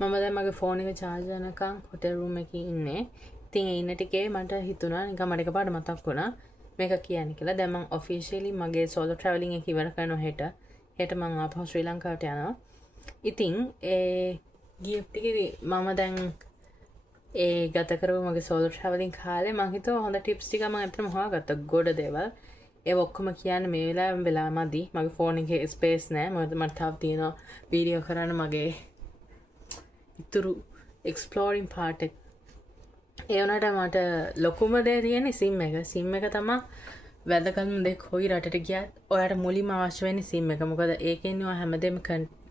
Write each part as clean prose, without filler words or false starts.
මම දැන් මගේ ෆෝන් එක charge වෙනකන් hotel room එකේ ඉන්නේ. ඉතින් ඒ ඉන්න ටිකේ මට හිතුණා නිකන් මට එකපාරට මතක් වුණා මේක කියන්න කියලා. දැන් මම officially මගේ solo traveling එක ඉවර කරනවා හෙට. හෙට මම ආපහු ශ්‍රී ලංකාවට යනවා. ඉතින් ඒ gift එකේ මම දැන් ඒ ගත කරපු මගේ solo traveling කාලේ මම හිතුවා හොඳ tips ටික මම අතටම හොයාගත්තා. ගොඩ දේවල්. ඒ ඔක්කොම කියන්න මේ වෙලාවෙම මදි. මගේ ෆෝන් එකේ ස්පේස් නැහැ. මොකද මට තාම තියෙනවා වීඩියෝ කරන්න මගේ ඉතුරු එක්ස්ප්ලෝරින් පාර්ට් එක. ඒ වුණාට මට ලොකුම දේ තියෙන්නේ සිම් එක. සිම් එක තමයි වැදගත්ම දේ කොයි රටට ගියත් ඔයාලට මුලින්ම අවශ්‍ය වෙන්නේ සිම් එක. මොකද ඒකෙන් ඔයා හැමදේම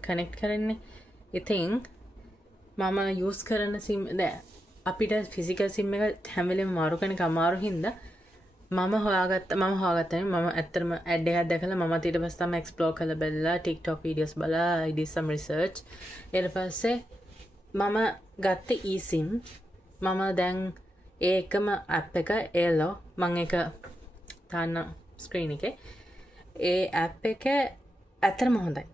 කනෙක්ට් කරන්නේ. ඉතින් මම යූස් කරන සිම් දැන් අපිට ෆිසිකල් සිම් එක හැම වෙලේම මාරු කරන එක අමාරු හින්දා මම හොයාගත්තා මම ඇත්තටම ඇඩ් එකක් දැකලා මම ඊට පස්සේ තමයි එක්ස්ප්ලෝර් කරලා බලලා TikTok videos බලලා I did some research. ඊට පස්සේ මම ගත්ත eSIM මම දැන් ඒකම ඇප් එක එලෝ මම ඒක තාන්න ස්ක්‍රීන් එකේ ඒ ඇප් එක ඇත්තටම හොඳයි.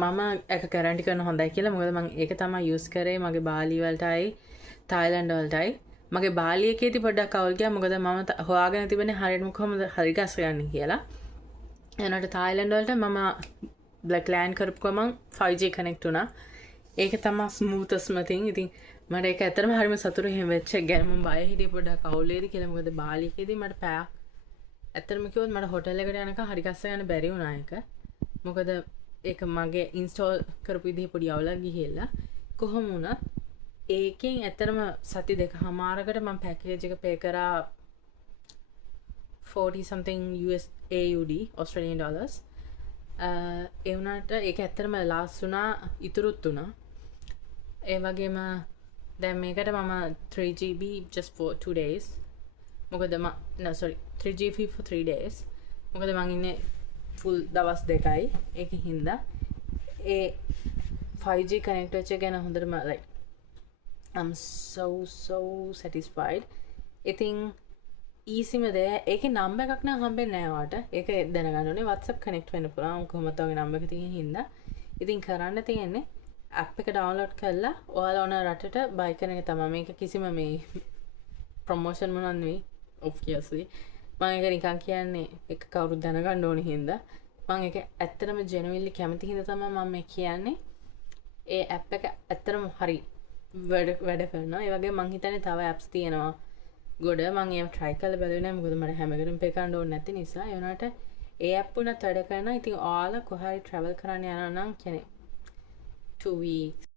මම ඒක ගැරන්ටි කරන හොඳයි කියලා මොකද මම ඒක තමයි යූස් කරේ මගේ බාලි වලටයි තායිලන්ඩ් වලටයි. මගේ බාලි එකේදී පොඩ්ඩක් අවුල් ගියා මොකද මම හොයාගෙන තිබෙන්නේ හරියටම කොහොමද හරි ගස් ගන්න කියලා. එනකොට තායිලන්ඩ් වලට මම බ්ලැක් ලෑන්ඩ් කරපු ගමන් 5G කනෙක්ට් වුණා. ඒක තමයි ස්මූතස්ම තින්. ඉතින් මට ඒක ඇත්තටම හරිම සතුටු එහෙම වෙච්ච එක ගැන මම බය හිටියේ පොඩ්ඩක් අවුල් වේද කියලා. මොකද බාලි එකේදී මට පැයක් ඇත්තටම කිව්වොත් මට හොටෙල් එකට යනකම් හරි ගස්ස ගන්න බැරි වුණා ඒක. මොකද ඒක මගේ ඉන්ස්ටෝල් කරපු විදිහ පොඩි අවුලක් ගිහිල්ලා කොහොම වුණත් ඒකෙන් ඇත්තටම සති දෙකමාරකට මම පැකේජ් එක පේ කරා 40 something US AUD Australian dollars. ඒ වුණාට ඒක ඇත්තටම ලාස් වුණා ඉතුරුත් වුණා. ඒ වගේම දැන් මේකට මම 3GB just for 2 days. මොකද 3GB for 3 days. මොකද මං ඉන්නේ full දවස් දෙකයි. ඒකින් හින්දා ඒ 5G connect වෙච්ච එක ගැන හොඳටම like I'm so satisfied. ඉතින් eSIM ඒකේ නම්බර් එකක් නම් හම්බෙන්නේ නැහැ ඔයාට. ඒක දැනගන්න ඕනේ WhatsApp connect වෙන්න පුළුවන්. කොහොමද ඔයගේ නම්බර් එක තියෙන හින්දා. ඉතින් කරන්න තියෙන්නේ app එක download කරලා ඔයාලා ඕන රටට buy කරන එක තමයි. මේක කිසිම මේ promotion මොනවත් නෙවෙයි obviously. මම ඒක නිකන් කියන්නේ ඒක කවුරුත් දැනගන්න ඕනේ හින්දා. මම ඒක ඇත්තටම genuinely කැමති හින්දා තමයි මම මේ කියන්නේ. ඒ app එක ඇත්තටම හරි වැඩ කරනවා. ඒ වගේ මං හිතන්නේ තව apps තියෙනවා. ගොඩ මං ඒව try කරලා බැලුවේ නැහැ. මොකද මට හැම එකටම pay කරන්න ඕනේ නැති නිසා. ඒ වුණාට ඒ app උනත් වැඩ කරනවා. ඉතින් ඔයාලා කොහේ හරි travel කරන්න යනවා නම් කියන්නේ 2 weeks